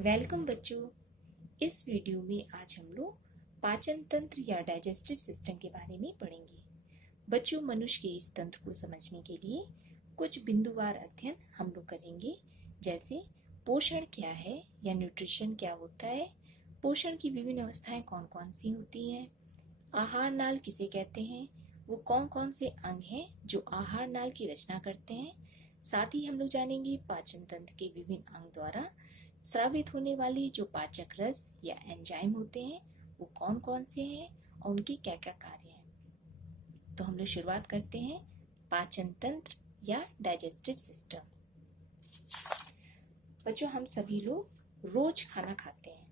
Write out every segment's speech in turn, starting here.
Welcome बच्चों। इस video में आज हम लोग पाचन तंत्र या डाइजेस्टिव सिस्टम के बारे में पढ़ेंगे। बच्चों, मनुष्य के इस तंत्र को समझने के लिए कुछ बिंदुवार अध्ययन हम लोग करेंगे, जैसे पोषण क्या है या न्यूट्रिशन क्या होता है, पोषण की विभिन्न अवस्थाएं कौन कौन सी होती हैं, आहार नाल किसे कहते हैं, वो कौन कौन से अंग हैं जो आहार नाल की रचना करते हैं। साथ ही हम लोग जानेंगे पाचन तंत्र के विभिन्न अंग द्वारा स्रावित होने वाली जो पाचक रस या एंजाइम होते हैं वो कौन कौन से हैं और उनके क्या क्या कार्य हैं। तो हम लोग शुरुआत करते हैं पाचन तंत्र या डाइजेस्टिव सिस्टम। बच्चों, हम सभी लोग रोज खाना खाते हैं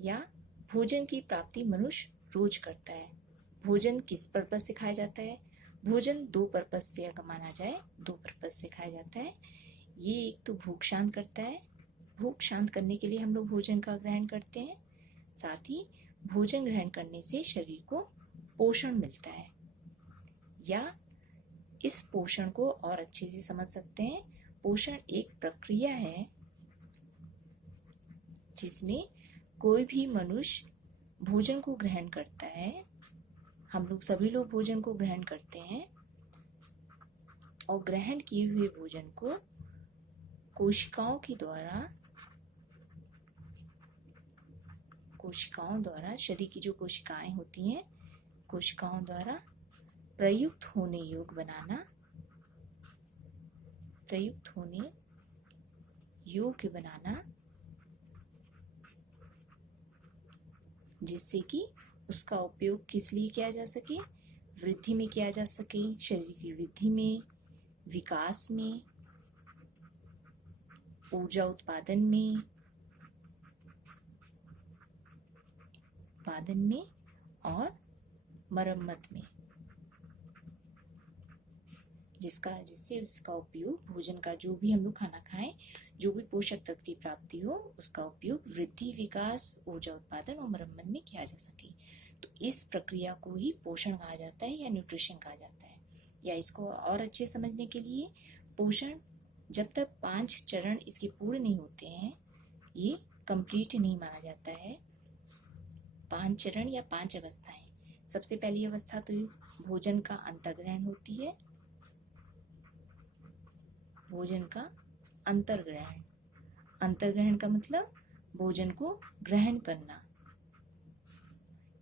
या भोजन की प्राप्ति मनुष्य रोज करता है। भोजन किस पर्पज से खाया जाता है? भोजन दो पर्पज से अगर माना जाए, दो पर्पज से खाया जाता है। ये एक तो भूख शांत करता है, भूख शांत करने के लिए हम लोग भोजन का ग्रहण करते हैं। साथ ही भोजन ग्रहण करने से शरीर को पोषण मिलता है, या इस पोषण को और अच्छे से समझ सकते हैं। पोषण एक प्रक्रिया है जिसमें कोई भी मनुष्य भोजन को ग्रहण करता है। हम लोग सभी लोग भोजन को ग्रहण करते हैं और ग्रहण किए हुए भोजन को कोशिकाओं द्वारा शरीर की जो कोशिकाएं होती हैं, कोशिकाओं द्वारा प्रयुक्त होने योग्य बनाना, जिससे कि उसका उपयोग किस लिए किया जा सके? वृद्धि में किया जा सके, शरीर की वृद्धि में, विकास में, ऊर्जा उत्पादन में और मरम्मत में, जिससे उसका उपयोग भोजन का जो भी हम लोग खाना खाएं, जो भी पोषक तत्व की प्राप्ति हो, उसका उपयोग वृद्धि, विकास, ऊर्जा उत्पादन और मरम्मत में किया जा सके। तो इस प्रक्रिया को ही पोषण कहा जाता है या न्यूट्रिशन कहा जाता है। या इसको और अच्छे समझने के लिए, पोषण जब तक 5 चरण इसके पूर्ण नहीं होते हैं, ये कंप्लीट नहीं माना जाता है। 5 चरण या 5 अवस्थाएं। सबसे पहली अवस्था तो भोजन का अंतर्ग्रहण होती है। भोजन का अंतर्ग्रहण का मतलब भोजन को ग्रहण करना।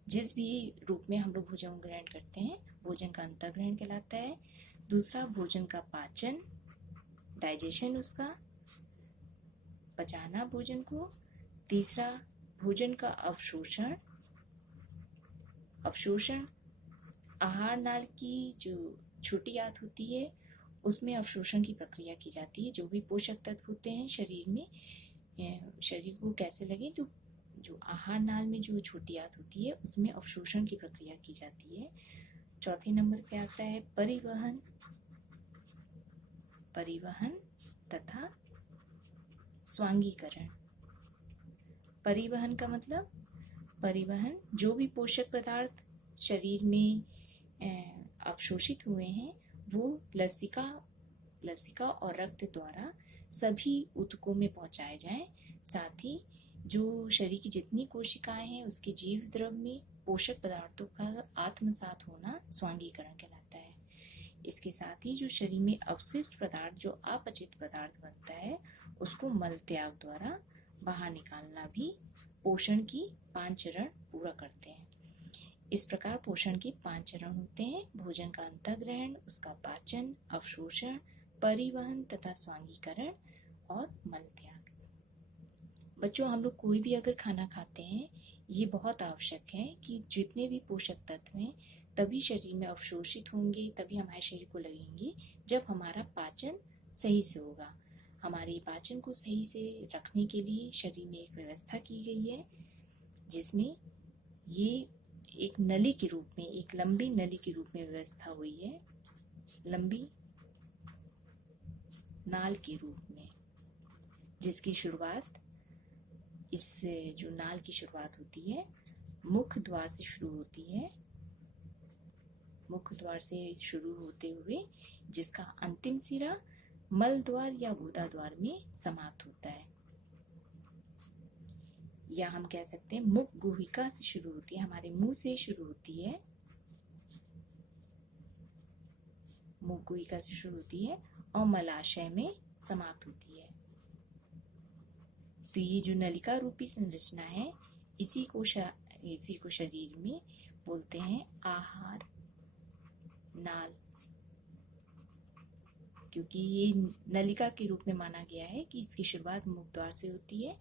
जिस भी रूप में हम लोग भोजन ग्रहण करते हैं, भोजन का अंतर्ग्रहण कहलाता है। दूसरा, भोजन का पाचन, डाइजेशन, उसका पचाना भोजन को। तीसरा, भोजन का अवशोषण आहार नाल की जो छोटी आंत होती है, उसमें अवशोषण की प्रक्रिया की जाती है। जो भी पोषक तत्व होते हैं शरीर में, शरीर को कैसे लगे, तो जो आहार नाल में जो छोटी आंत होती है उसमें अवशोषण की प्रक्रिया की जाती है। चौथे नंबर पे आता है परिवहन तथा स्वांगीकरण। परिवहन का मतलब, परिवहन जो भी पोषक पदार्थ शरीर में अवशोषित हुए हैं वो लसिका और रक्त द्वारा सभी ऊतकों में पहुंचाए जाएं। साथ ही जो शरीर की जितनी कोशिकाएं हैं उसके जीव द्रव में पोषक पदार्थों का आत्मसात होना स्वांगीकरण कहलाता है। इसके साथ ही जो शरीर में अवशिष्ट पदार्थ, जो अपचित पदार्थ बनता है, उसको मल त्याग द्वारा बाहर निकालना भी पोषण की 5 चरण पूरा करते हैं। इस प्रकार पोषण के 5 चरण होते हैं: भोजन का अंतर्ग्रहण, उसका पाचन, अवशोषण, परिवहन तथा स्वांगीकरण और मल त्याग। बच्चों, हम लोग कोई भी अगर खाना खाते हैं, ये बहुत आवश्यक है कि जितने भी पोषक तत्व हैं तभी शरीर में अवशोषित होंगे, तभी हमारे शरीर को लगेंगे जब हमारा पाचन सही से होगा। हमारे पाचन को सही से रखने के लिए शरीर में एक व्यवस्था की गई है, जिसमें ये एक नली के रूप में, एक लंबी नली के रूप में व्यवस्था हुई है, लंबी नाल के रूप में, जिसकी शुरुआत, इस जो नाल की शुरुआत होती है मुख्य द्वार से शुरू होती है। मुख्य द्वार से शुरू होते हुए जिसका अंतिम सिरा मल द्वार या गुदा द्वार में समाप्त होता है। या हम कह सकते हैं मुख गुहिका से शुरू होती है, हमारे मुंह से शुरू होती है, मुख गुहिका से शुरू होती है और मलाशय में समाप्त होती है। तो ये जो नलिका रूपी संरचना है, इसी को शरीर में बोलते हैं आहार नाल, क्योंकि ये नलिका के रूप में माना गया है कि इसकी शुरुआत मुख द्वार से होती है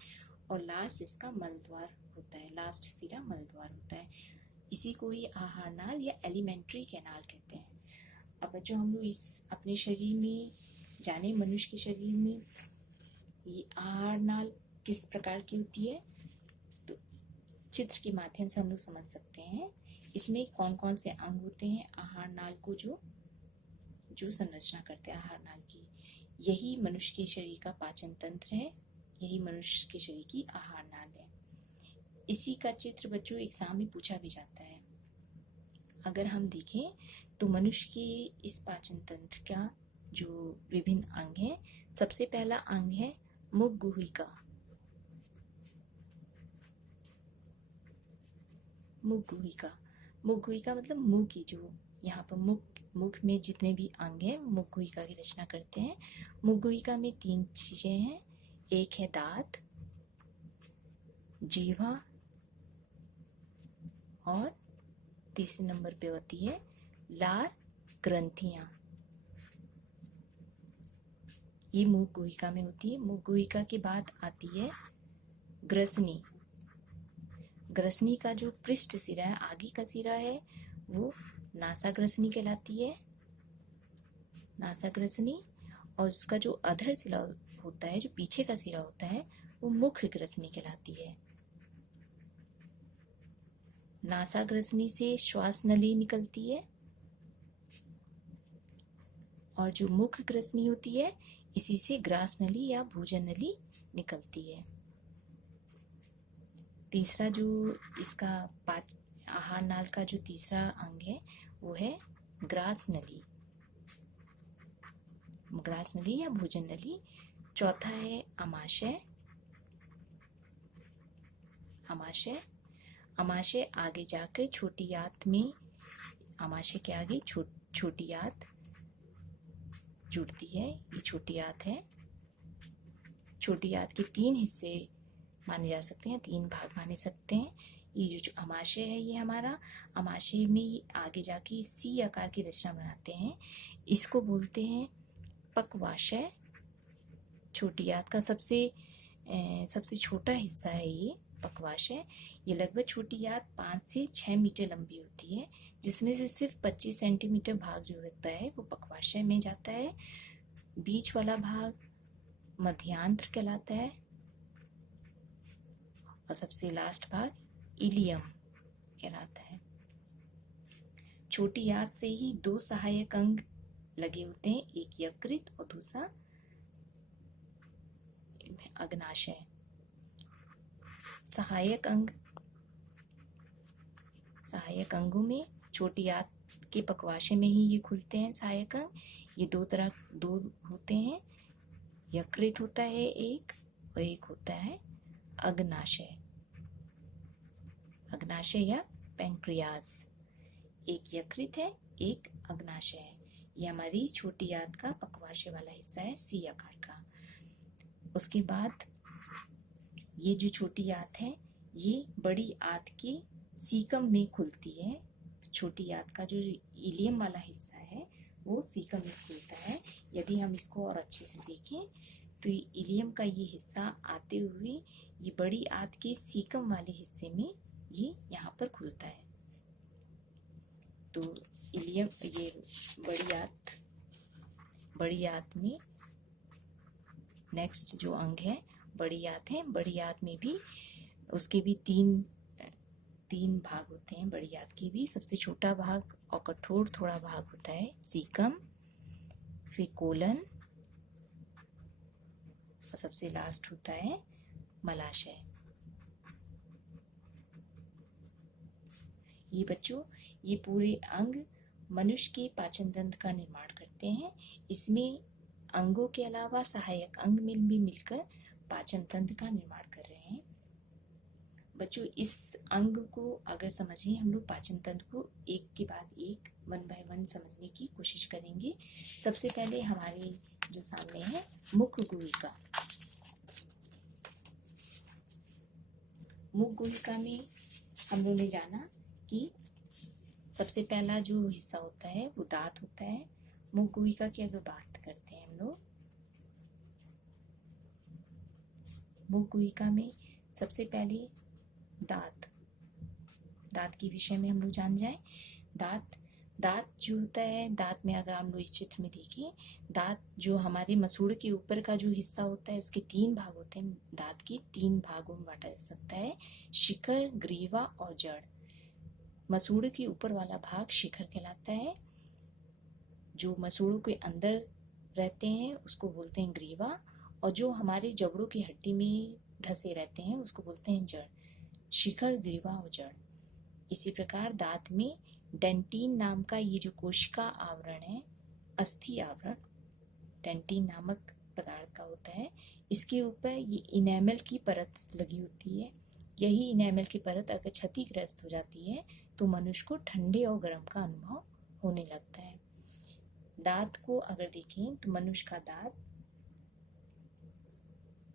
और लास्ट इसका मल द्वार होता है, लास्ट सिरा मल द्वार होता है। इसी को ही आहार नाल या एलिमेंट्री कैनाल कहते हैं। अब बच्चों, हम लोग इस अपने शरीर में जाने, मनुष्य के शरीर में ये आहार नाल किस प्रकार की होती है, तो चित्र के माध्यम से हम लोग समझ सकते हैं। इसमें कौन कौन से अंग होते हैं आहार नाल को जो संरचना करते हैं आहार नाल की। यही मनुष्य के शरीर का पाचन तंत्र है, यही मनुष्य के शरीर की आहार नाल है। इसी का चित्र बच्चों एग्जाम में पूछा भी जाता है। अगर हम देखें तो मनुष्य के इस पाचन तंत्र का जो विभिन्न अंग है, सबसे पहला अंग है मुख गुहिका। मुख गुहिका मतलब मुंह की, जो यहाँ पर मुख में जितने भी अंग हैं मुख गुहिका की रचना करते हैं। मुख गुहिका में 3 चीजें हैं, एक है दांत, जीवा और तीसरे नंबर पे होती है लार ग्रंथियां। ये मुख गुहिका में होती है। मुख गुहिका के बाद आती है ग्रसनी। ग्रसनी का जो पृष्ठ सिरा है, आगे का सिरा है, वो नासाग्रसनी कहलाती है, नासाग्रसनी। और उसका जो अधर सिरा होता है, जो पीछे का सिरा होता है, वो मुख ग्रसनी कहलाती है। नासाग्रसनी से श्वास नली निकलती है और जो मुख ग्रसनी होती है, इसी से ग्रास नली या भोजन नली निकलती है। तीसरा जो इसका आहार नाल का जो तीसरा अंग है, वो है ग्रास नली या भोजन नली। चौथा है अमाशय। अमाशय आगे जाकर छोटी आंत में, अमाशय के आगे छोटी आंत जुड़ती है, ये छोटी आंत है। छोटी आंत के 3 हिस्से माने जा सकते हैं, 3 भाग माने सकते हैं। ये जो अमाशय है, ये हमारा अमाशय में आगे जाके सी आकार की रचना बनाते हैं, इसको बोलते हैं पक्वाशय। छोटी आंत का सबसे छोटा हिस्सा है ये पक्वाशय। ये लगभग छोटी आंत 5 से 6 मीटर लंबी होती है, जिसमें से सिर्फ 25 सेंटीमीटर भाग जो होता है वो पक्वाशय में जाता है। बीच वाला भाग मध्यांत्र कहलाता है और सबसे लास्ट भाग इलियम कहलाता है। छोटी आंत से ही 2 सहायक अंग लगे होते हैं, एक यकृत और दूसरा अग्नाशय। सहायक अंगों में छोटी आंत के पक्वाशय में ही ये खुलते हैं सहायक अंग। ये दो होते हैं, यकृत होता है एक, और एक होता है अग्नाशय या पैंक्रियाज। एक यकृत है, एक अग्नाशय है। ये हमारी छोटी आंत का पक्वाशय वाला हिस्सा है, सी आकार का। उसके बाद ये जो छोटी आंत है, ये बड़ी आंत की सीकम में खुलती है। छोटी आंत का जो इलियम वाला हिस्सा है, वो सीकम में खुलता है। यदि हम इसको और अच्छे से देखें तो ये इलियम का ये हिस्सा आते हुए ये बड़ी आंत के सीकम वाले हिस्से में ये यहाँ पर खुलता है। तो इलियम, ये बड़ी आंत में नेक्स्ट जो अंग है बड़ी आंत है। बड़ी आंत में भी उसके भी तीन भाग होते हैं। बड़ी आंत के भी सबसे छोटा भाग और कठोर थोड़ा भाग होता है सीकम, फिर कोलन और सबसे लास्ट होता है मलाशय। ये बच्चों, ये पूरे अंग मनुष्य के पाचन तंत्र का निर्माण करते हैं। इसमें अंगों के अलावा सहायक अंग भी मिलकर पाचन तंत्र का निर्माण कर रहे हैं। बच्चों इस अंग को अगर समझें हम लोग पाचन तंत्र को एक के बाद एक वन बाय वन समझने की कोशिश करेंगे। सबसे पहले हमारे जो सामने है मुख गुहिका। मुख गुहिका में हम लोग ने जाना कि सबसे पहला जो हिस्सा होता है वो दांत होता है। मुख गुहिका की अगर बात करते हैं हम लोग, मुख गुहिका में सबसे पहले दांत के विषय में हम लोग जान जाए। दांत जो होता है, दांत में अगर हम लोग इस चित्र में देखें, दांत जो हमारे मसूड़ के ऊपर का जो हिस्सा होता है उसके 3 भाग होते हैं। दांत के 3 भागों में बांटा जा सकता है, शिखर, ग्रीवा और जड़। मसूड़ के ऊपर वाला भाग शिखर कहलाता है। जो मसूड़ों के अंदर रहते हैं उसको बोलते हैं ग्रीवा, और जो हमारे जबड़ों की हड्डी में धसे रहते हैं उसको बोलते हैं जड़। शिखर, ग्रीवा और जड़। इसी प्रकार दांत में डेंटिन नाम का ये जो कोशिका आवरण है, अस्थि आवरण, डेंटिन नामक पदार्थ का होता है। इसके ऊपर ये इनेमल की परत लगी होती है। यही इनेमल की परत अगर क्षतिग्रस्त हो जाती है तो मनुष्य को ठंडे और गर्म का अनुभव होने लगता है। दांत को अगर देखें तो मनुष्य का दांत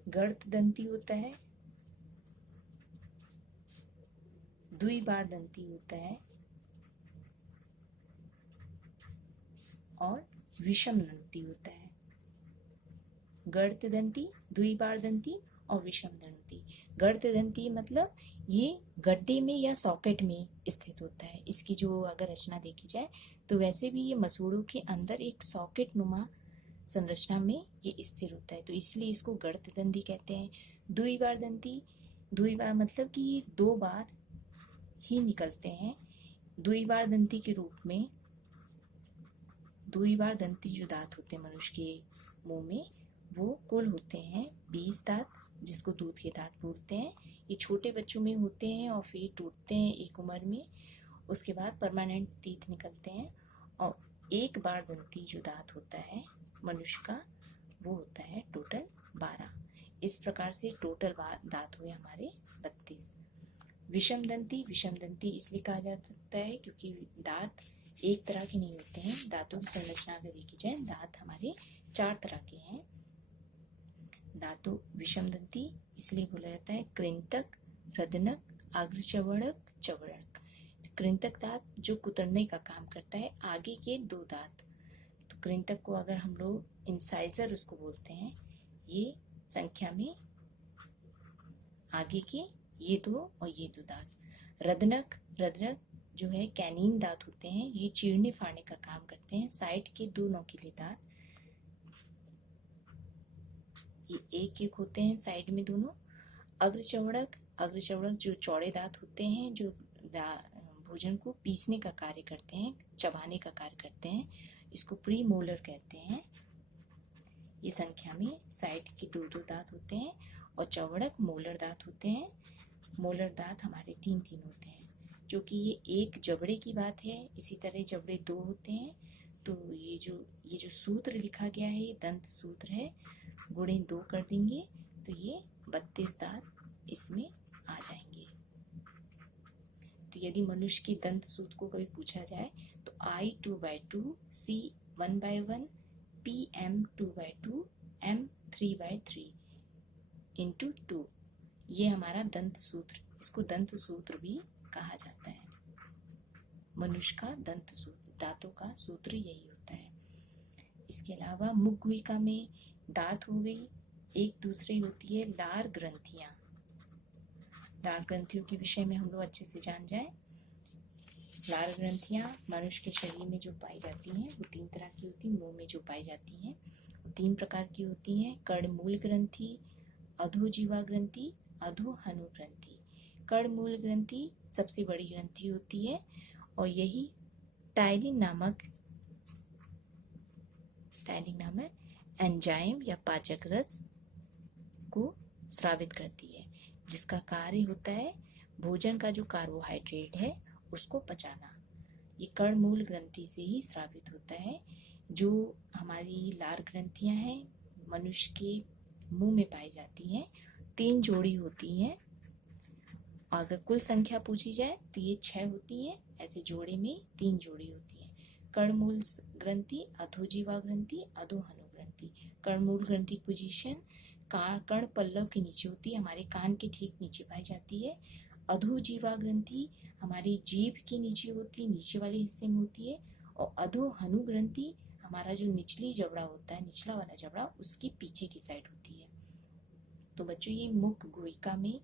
गर्ददंती होता है, द्विबारदंती होता है और विषमदंती होता है। गर्ददंती, द्विबारदंती और विषमदंती। गर्ददंती मतलब ये गड्ढे में या सॉकेट में स्थित होता है। इसकी जो अगर रचना देखी जाए तो वैसे भी ये मसूड़ों के अंदर एक सॉकेट नुमा संरचना में ये स्थिर होता है, तो इसलिए इसको गर्ददंती कहते हैं। द्विबारदंती, द्विबार मतलब कि ये 2 बार ही निकलते हैं। द्विबारदंती के रूप में, द्विबारदंती जो दांत होते हैं मनुष्य के मुंह में, वो कुल होते हैं 20 दांत, जिसको दूध के दांत बोलते हैं। ये छोटे बच्चों में होते हैं और फिर टूटते हैं एक उम्र में। उसके बाद परमानेंट टीथ निकलते हैं। और एक बार दंती जो दांत होता है मनुष्य का, वो होता है टोटल 12। इस प्रकार से टोटल दांत हुए हमारे 32। विषमदंती, विषमदंती इसलिए कहा जा सकता है क्योंकि दांत एक तरह के नहीं होते हैं। दांतों की संरचना अगर देखी जाए, दांत हमारे 4 तरह के हैं। दांतों विषमदंती इसलिए बोला जाता है कृंतक, रदनक, अग्रचवड़क, चवड़क। कृंतक दांत जो कुतरने का काम करता है, आगे के 2 दांत। तो कृंतक को अगर हम लोग इंसाइजर उसको बोलते हैं, ये संख्या में आगे के ये 2 और ये 2 दांत। रदनक, रदनक जो है कैनिन दांत होते हैं, ये चीरने फाड़ने का काम करते हैं। साइड के 2 नोकीले दांत, ये एक होते हैं साइड में दोनों। अग्रचवड़क, अग्रचवड़क जो चौड़े दांत होते हैं, जो भोजन को पीसने का कार्य करते हैं, चबाने का कार्य करते हैं, इसको प्री मोलर कहते हैं। ये संख्या में साइड के 2 दांत होते हैं। और चवड़क मोलर दांत होते हैं। मोलर दांत हमारे 3 होते हैं, जो कि ये एक जबड़े की बात है। इसी तरह जबड़े 2 होते हैं। तो ये जो सूत्र लिखा गया है, ये दंत सूत्र है, गुणे 2 कर देंगे तो ये 32 दांत इसमें आ जाएंगे। तो यदि मनुष्य के दंत सूत्र को कभी पूछा जाए तो I 2/2, C 1/1, PM 2/2, M 3/3 into 2, ये हमारा दंत सूत्र, इसको दंत सूत्र भी कहा जाता है। मनुष्य का दंत सूत्र, दांतों का सूत्र यही होता है। इसके अलावा मुख गुहिका में दांत हो गई, एक दूसरी होती है लार ग्रंथियां। लार ग्रंथियों के विषय में हम लोग अच्छे से जान जाएं। लार ग्रंथियां मनुष्य के शरीर में जो पाई जाती हैं वो 3 तरह की होती हैं। मुंह में जो पाई जाती हैं वो 3 प्रकार की होती हैं। कर्णमूल ग्रंथि, अधोजीवा ग्रंथि, अधोहनु ग्रंथि। कर्णमूल ग्रंथि सबसे बड़ी ग्रंथि होती है और यही टाइलिन नामक एंजाइम या पाचक रस को स्रावित करती है, जिसका कार्य होता है भोजन का जो कार्बोहाइड्रेट है उसको पचाना। ये कर्णमूल ग्रंथि से ही स्रावित होता है। जो हमारी लार ग्रंथियां हैं मनुष्य के मुंह में पाई जाती हैं, 3 जोड़ी होती हैं। अगर कुल संख्या पूछी जाए तो ये 6 होती है, ऐसे जोड़े में 3 जोड़ी होती है। कर्णमूल ग्रंथि, अधोजीवा ग्रंथि, अधोहनु ग्रंथि। कर्णमूल ग्रंथि पोजीशन कर्ण पल्लव के नीचे होती है, हमारे कान के ठीक नीचे पाई जाती है। अधोजीवा ग्रंथि हमारी जीभ के नीचे होती है, नीचे वाले हिस्से में होती है। और अधोहनु ग्रंथि हमारा जो निचली जबड़ा होता है, निचला वाला जबड़ा, उसकी पीछे की साइड होती है। तो बच्चों ये मुख गुहिका में,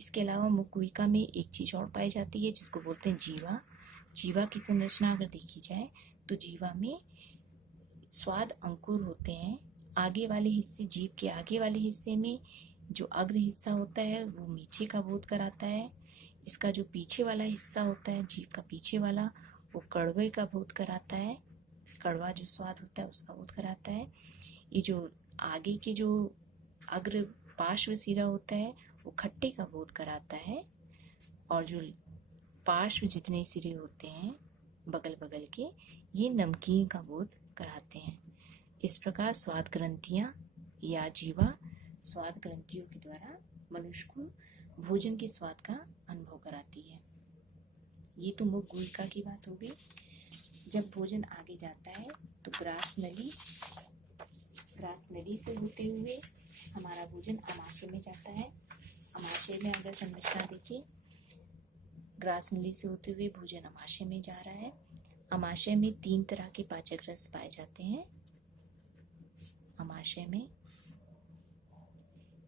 इसके अलावा मुख गुहिका में एक चीज और पाई जाती है जिसको बोलते हैं जीवा। जीवा की संरचना अगर देखी जाए तो जीवा में स्वाद अंकुर होते हैं। आगे वाले हिस्से, जीभ के आगे वाले हिस्से में जो अग्र हिस्सा होता है वो मीठे का बोध कराता है। इसका जो पीछे वाला हिस्सा होता है, जीभ का पीछे वाला, वो कड़वे का बोध कराता है, कड़वा जो स्वाद होता है उसका बोध कराता है। ये जो आगे के जो अग्र पार्श्व सिरा होता है वो खट्टे का बोध कराता है, और जो पार्श्व जितने सिरे होते हैं बगल बगल के, ये नमकीन का बोध कराते हैं। इस प्रकार स्वाद ग्रंथियां या जीवा स्वाद ग्रंथियों के द्वारा मनुष्य को भोजन के स्वाद का अनुभव कराती है। ये तो मुख गुहिका की बात हो गई। जब भोजन आगे जाता है तो ग्रास नली से होते हुए हमारा भोजन अमाशय में जाता है। अमाशय में अगर संरचना देखिए, ग्रास नली से होते हुए भोजन अमाशय में जा रहा है। अमाशय में 3 तरह के पाचक रस पाए जाते हैं। अमाशय में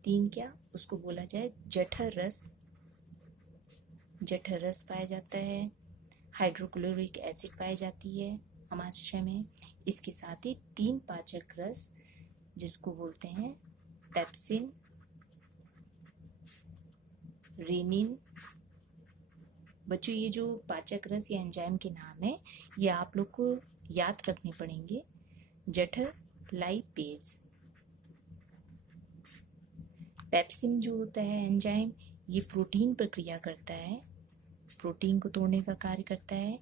3 क्या, उसको बोला जाए जठर रस। जठर रस पाया जाता है। हाइड्रोक्लोरिक एसिड पाई जाती है अमाशय में। इसके साथ ही 3 पाचक रस जिसको बोलते हैं पेप्सिन, रेनिन। बच्चों ये जो पाचक रस या एंजाइम के नाम है ये आप लोग को याद रखने पड़ेंगे। जठर लाइपेज, पेप्सिन जो होता है एंजाइम, ये प्रोटीन प्रक्रिया करता है, प्रोटीन को तोड़ने का कार्य करता है।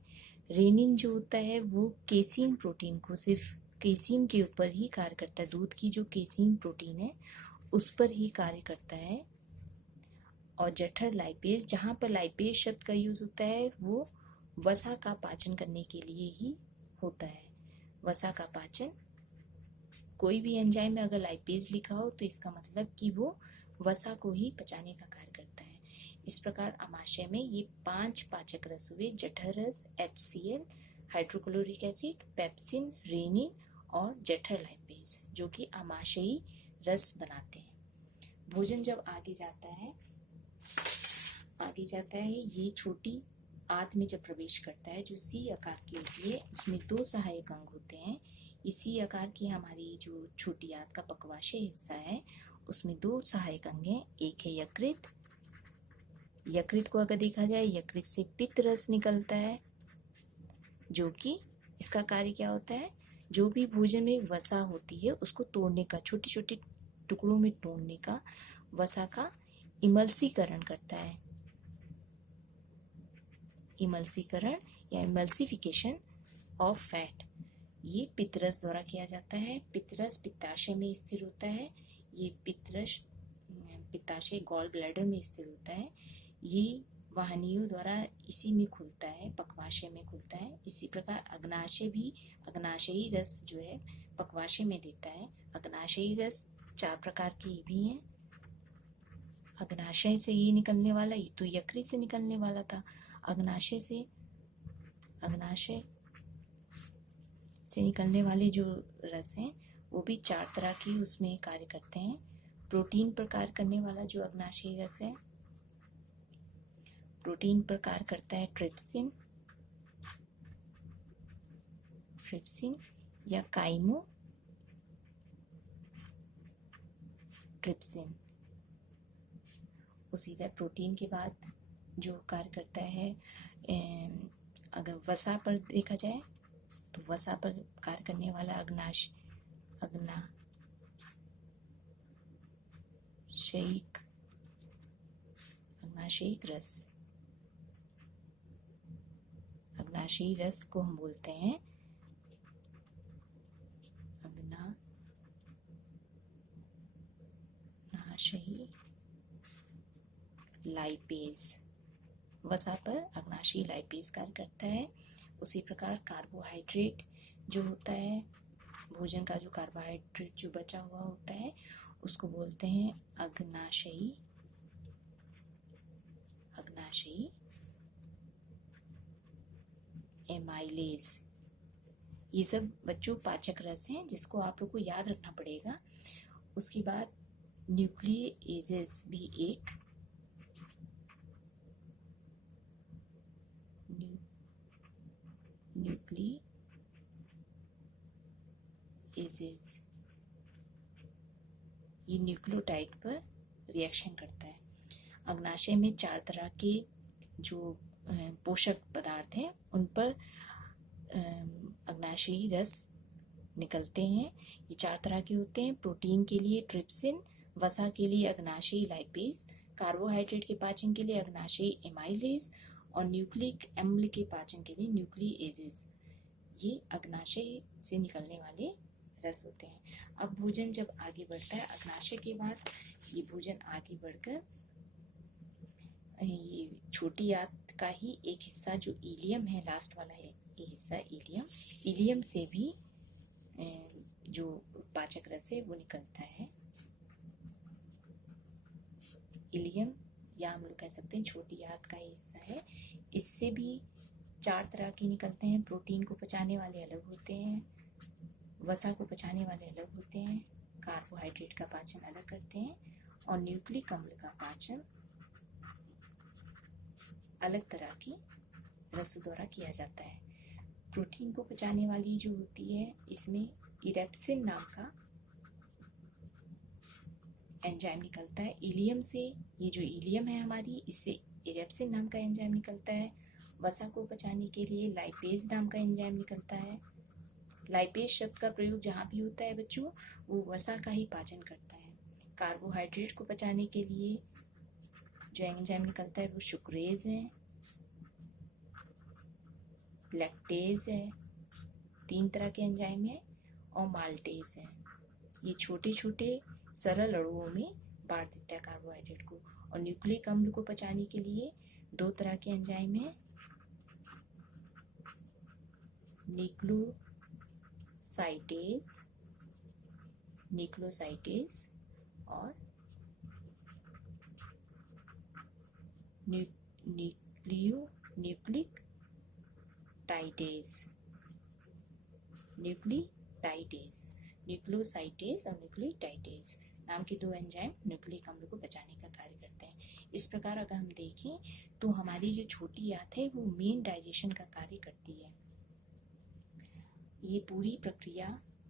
रेनिन जो होता है वो केसीन प्रोटीन को, सिर्फ केसीन के ऊपर ही कार्य करता है, दूध की जो केसीन प्रोटीन है उस पर ही कार्य करता है। और जठर लाइपेज, जहाँ पर लाइपेज शब्द का यूज होता है वो वसा का पाचन करने के लिए ही होता है। वसा का पाचन, कोई भी एंजाइम में अगर लाइपेज लिखा हो तो इसका मतलब कि वो वसा को ही पचाने का कार्य करता है। इस प्रकार अमाशय में ये 5 पाचक रस हुए, जठर रस, HCl, hydrochloric acid, pepsin, rennin और जठर लाइपेज, जो कि अमाशयी रस बनाते हैं। भोजन जब आगे जाता है ये छोटी आंत में जब प्रवेश करता है जो सी आकार की होती है, उसमें 2 सहायक अंग होते हैं। इसी आकार की हमारी जो छोटी आंत का पक्वाशय हिस्सा है उसमें 2 सहायक अंग हैं। एक है यकृत। यकृत को अगर देखा जाए, यकृत से पित्त रस निकलता है, जो कि इसका कार्य क्या होता है, जो भी भोजन में वसा होती है उसको तोड़ने का, छोटे छोटे टुकड़ों में तोड़ने का, वसा का इमल्सीकरण करता है। इमल्सीकरण या इमल्सिफिकेशन ऑफ फैट, ये पित्तरस द्वारा किया जाता है। पित्तरस पित्ताशय में स्थिर होता है। ये पित्तरस पित्ताशय गॉल ब्लैडर में स्थिर होता है। ये वाहिनियों द्वारा इसी में खुलता है, पक्वाशय में खुलता है। इसी प्रकार अग्नाशय भी, अग्नाशयी रस जो है पक्वाशय में देता है। अग्नाशयी रस 4 प्रकार की भी हैं। अग्नाशय से ये निकलने वाला, ये तो यकृत से निकलने वाला था। अग्नाशय से निकलने वाले जो रस हैं वो भी 4 तरह की उसमें कार्य करते हैं। प्रोटीन पर कार्य करने वाला जो अग्नाशयी रस है, प्रोटीन पर कार्य करता है ट्रिप्सिन या काइमोट्रिप्सिन। उसी तरह प्रोटीन के बाद जो कार्य करता है, अगर वसा पर देखा जाए तो वसा पर कार्य करने वाला अग्नाशयी रस को हम बोलते हैं अग्नाशयी लाइपेज। वसा पर अग्नाशयी लाइपेज कार्य करता है। उसी प्रकार कार्बोहाइड्रेट जो होता है, भोजन का जो कार्बोहाइड्रेट जो बचा हुआ होता है उसको बोलते हैं अग्नाशयी एमाइलेज। ये सब बच्चों पाचक रस हैं जिसको आप लोग को याद रखना पड़ेगा। उसके बाद न्यूक्लिएजेस भी एक ये न्यूक्लियोटाइड पर रिएक्शन करता है। अग्नाशय में 4 तरह के जो पोषक पदार्थ हैं उन पर अग्नाशयी रस निकलते हैं। ये 4 तरह के होते हैं। प्रोटीन के लिए ट्रिप्सिन, वसा के लिए अग्नाशयी लाइपेज, कार्बोहाइड्रेट के पाचन के लिए अग्नाशयी एमाइलेज और न्यूक्लिक अम्ल के पाचन के लिए न्यूक्लिएजेस। ये अग्नाशय से निकलने वाले रस होते हैं। अब भोजन जब आगे बढ़ता है अग्नाशय के बाद, ये भोजन आगे बढ़कर ये छोटी आंत का ही एक हिस्सा जो इलियम है, लास्ट वाला है ये हिस्सा इलियम से भी जो पाचक रस है वो निकलता है। इलियम या हम लोग कह सकते हैं छोटी आंत का ही हिस्सा है। इससे भी 4 तरह के निकलते हैं। प्रोटीन को पचाने वाले अलग होते हैं, वसा को पचाने वाले अलग होते हैं, कार्बोहाइड्रेट का पाचन अलग करते हैं और न्यूक्लिक अम्ल का पाचन अलग तरह की रसों द्वारा किया जाता है। प्रोटीन को पचाने वाली जो होती है इसमें इरेप्सिन नाम का एंजाइम निकलता है। इलियम से, ये जो इलियम है हमारी, इससे इरेप्सिन नाम का एंजाइम निकलता है। वसा को पचाने के लिए लाइपेज नाम का एंजाइम निकलता है। लाइपेज शब्द का प्रयोग जहाँ भी होता है बच्चों वो वसा का ही पाचन करता है। कार्बोहाइड्रेट को पचाने के लिए जो एंजाइम निकलता है वो सुक्रेज है, लैक्टेज है, 3 तरह के एंजाइम है और माल्टेज है। ये छोटे छोटे सरल अणुओं में बांट देता है कार्बोहाइड्रेट को। और न्यूक्लिक अम्ल को पचाने के लिए 2 तरह के एंजाइम है, न्यूक्लियोसाइटेज और न्यूक्लियोसाइटेज और न्यूक्लियोटाइडेज नाम के 2 एंजाइम न्यूक्लिक अम्ल को पचाने का कार्य करते हैं। इस प्रकार अगर हम देखें तो हमारी जो छोटी आंत है वो मेन डाइजेशन का कार्य करती है। ये पूरी प्रक्रिया